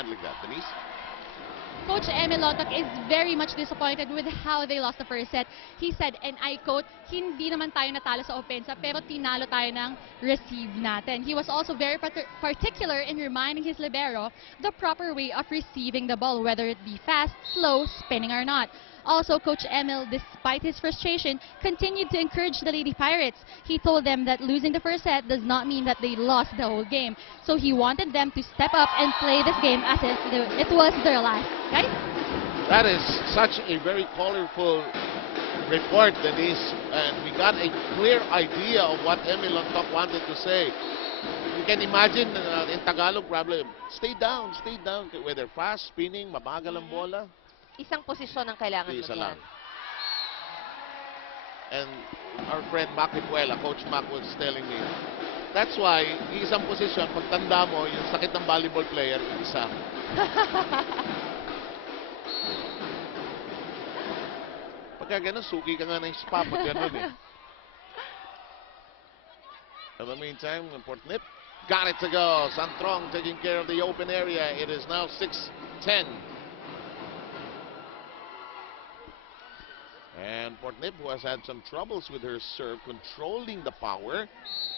handling that. Denise? Coach Emil Lotok is very much disappointed with how they lost the first set. He said, and I quote, hindi naman tayo natalo sa opensa pero tinalo tayo ng receive natin. He was also very particular in reminding his libero the proper way of receiving the ball, whether it be fast, slow, spinning or not. Also, Coach Emil, despite his frustration, continued to encourage the Lady Pirates. He told them that losing the first set does not mean that they lost the whole game. So he wanted them to step up and play this game as if it was their last. Guys? That is such a very colorful report, Denise. And we got a clear idea of what Emil Lotok wanted to say. You can imagine in Tagalog, probably, stay down, whether fast, spinning, mabagal ang bola. Isang posisyon ang kailangan mo Isa lang. dyan. And our friend Mac Hipuela, Coach Mac was telling me, that's why, isang posisyon, pag tanda mo, yung sakit ng volleyball player, isa. Pagka ganun, suki ka nga ng spa pag ganun eh. In the meantime, Portnip got it to go. Santrong taking care of the open area. It is now 6-10. And Portnip, who has had some troubles with her serve, controlling the power,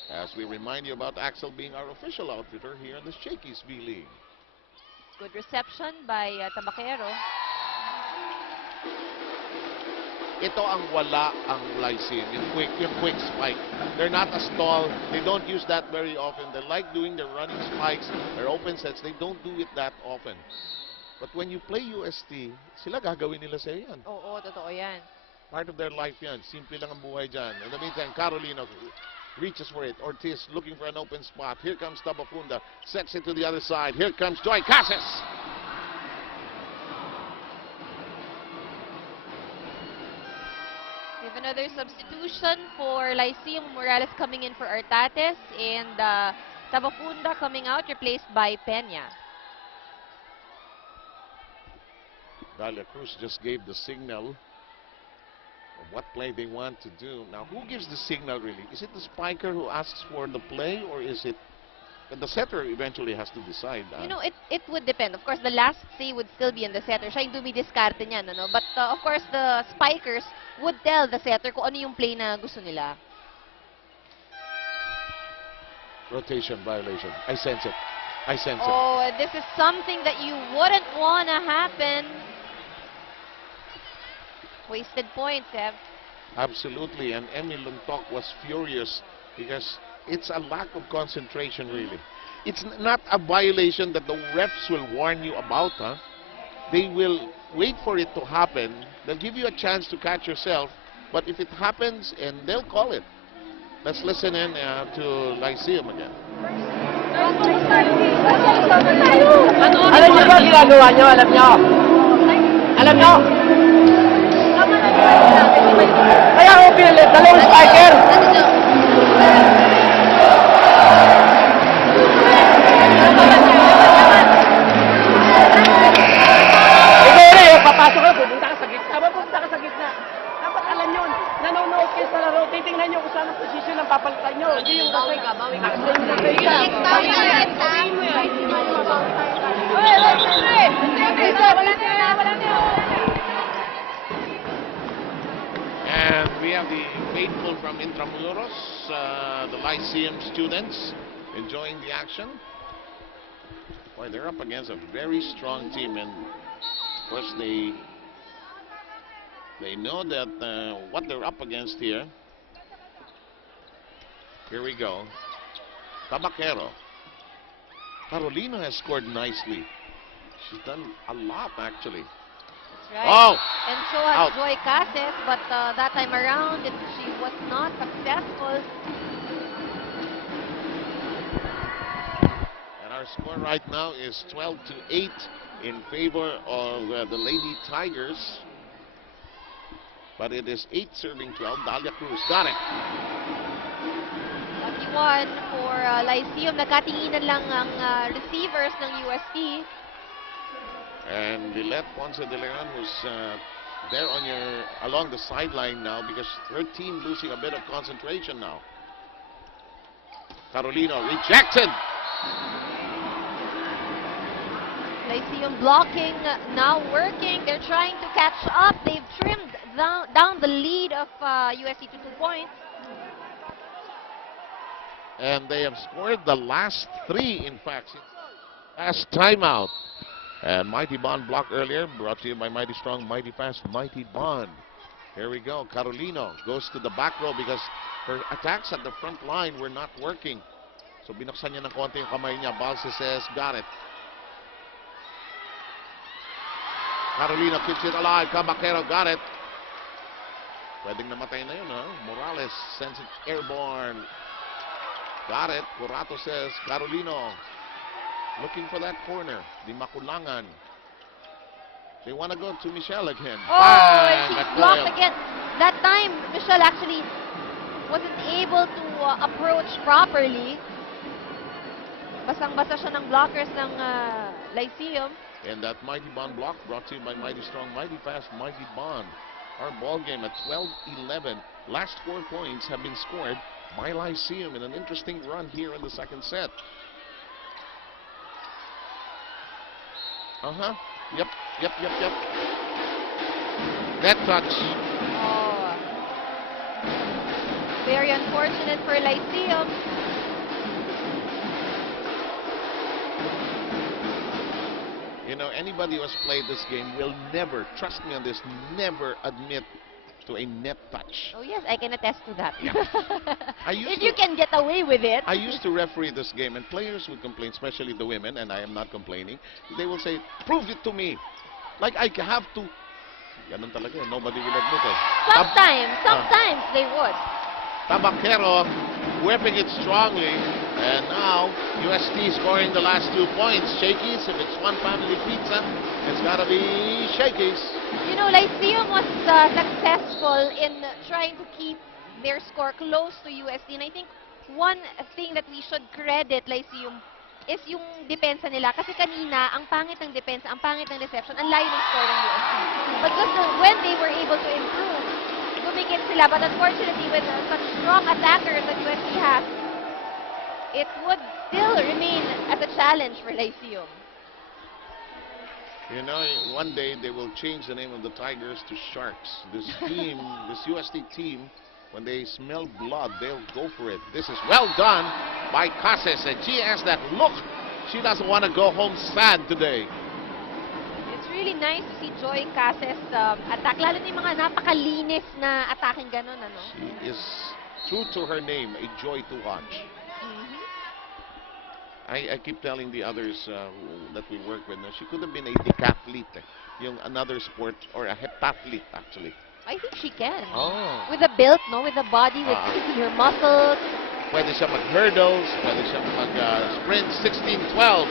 as we remind you about Axel being our official outfitter here in the Shakey's B-League. Good reception by Tabaquero. Ito ang wala ang Lyceum, yung quick spike. They're not as tall. They don't use that very often. They like doing their running spikes, their open sets. They don't do it that often. But when you play UST, sila gagawin nila sa'yo yan. Oo, totoo yan. Part of their life yan. Simple lang ang buhay dyan. In the meantime, Carolino reaches for it. Ortiz looking for an open spot. Here comes Tabafunda. Sets it to the other side. Here comes Joy Casas. We have another substitution for Lyceum. Morales coming in for Artates. And Tabafunda coming out, replaced by Peña. Dalia Cruz just gave the signal of what play they want to do. Now, who gives the signal really? Is it the spiker who asks for the play, or is it the setter eventually has to decide? You know, it would depend. Of course, the last say would still be in the setter. Siya yung dumidiskarte niyan, ano? But of course, the spikers would tell the setter kung ano yung play na gusto nila. Rotation violation. I sense it. I sense it. Oh, this is something that you wouldn't want to happen. Wasted points, Ev. Absolutely, and Emil Lotok was furious because it's a lack of concentration, really. It's not a violation that the refs will warn you about, huh? They will wait for it to happen. They'll give you a chance to catch yourself, but if it happens, and they'll call it. Let's listen in to Lyceum again. Alam niyo ba ginagawa niyo? Alam niyo? Alam niyo? Kaya ako pinilit, dalawang spiker. Ikaw rin, papasok ka, pupunta ka sa gitna. Pupunta ka sa gitna. Dapat alam nyo, nanonood kayo sa laro, titingnan nyo kung saan ang posisyon ng papalitan nyo. Hindi yung bawi ka. And we have the faithful from Intramuros, the Lyceum students, enjoying the action. Boy, they're up against a very strong team, and of course they know that what they're up against here. Here we go. Tabaquero. Carolina has scored nicely. She's done a lot, actually. Right. Oh! And so has Out. Joy Casas, but that time around, she was not successful. And our score right now is 12-8 in favor of the Lady Tigers. But it is 8 serving 12. Dalia Cruz got it. Lucky one for Lyceum. Nagkatinginan lang ang receivers ng UST. And Dilette Ponce de Leon, who's there along the sideline now because her team losing a bit of concentration now. Carolino rejected. Lyceum blocking, now working. They're trying to catch up. They've trimmed down the lead of UST to 2 points. And they have scored the last 3, in fact, since last timeout. And Mighty Bond blocked earlier, brought to you by Mighty Strong, Mighty Fast, Mighty Bond. Here we go. Carolino goes to the back row because her attacks at the front line were not working. So binuksan niya ng konti yung kamay niya. Balse says, got it. Carolino keeps it alive. Cabacero got it. Pwedeng namatay na yun, ha? Morales sends it airborne. Got it. Curato says, Carolino looking for that corner. Di makulangan. They want to go to Michelle again. Oh, Bang! she's That blocked coil. again. That time, Michelle actually wasn't able to approach properly. Basang-basa siya ng blockers ng Lyceum. And that Mighty Bond block brought to you by Mighty Strong, Mighty Fast, Mighty Bond. Our ball game at 12-11. Last 4 points have been scored by Lyceum in an interesting run here in the second set. Yep. Net touch. Oh. Very unfortunate for Lyceum. You know, anybody who has played this game will never, trust me on this, never admit to a net touch. Oh yes, I can attest to that. Yeah. If you can get away with it. I used to referee this game, and players would complain, especially the women, and I am not complaining. They will say, prove it to me. Like I have to. Ganun talaga, nobody will admit it. Sometimes they would. Tabacero whipping it strongly, and now UST scoring the last 2 points. Shakey's, if it's one family pizza, it's gotta be Shakey's. You know, Lyceum was successful in trying to keep their score close to UST, and I think one thing that we should credit Lyceum is yung depensa nila. Kasi kanina, ang pangit ng depensa, ang pangit ng reception, ang layo ng score ng UST. But when they were able to improve, gumigit sila. But unfortunately, with such strong attackers that UST has, it would still remain as a challenge for Lyceum. You know, one day they will change the name of the Tigers to Sharks. This team, this UST team, when they smell blood, they'll go for it. This is well done by Cases, and she has that look. She doesn't want to go home sad today. It's really nice to see Joy Cases attack, lalo na yung mga napakalinis na attacking ganon, ano? She is true to her name, a joy to watch. I keep telling the others that we work with, she could have been a decathlete, yung another sport, or a heptathlete actually. I think she can. Oh. With the build, no? With the body, with her muscles. Pwede siya mag-hurdles, pwede siya mag-sprint 16-12.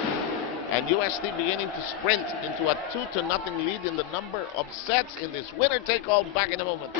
And UST beginning to sprint into a 2-0 lead in the number of sets in this winner-take-all. Back in a moment.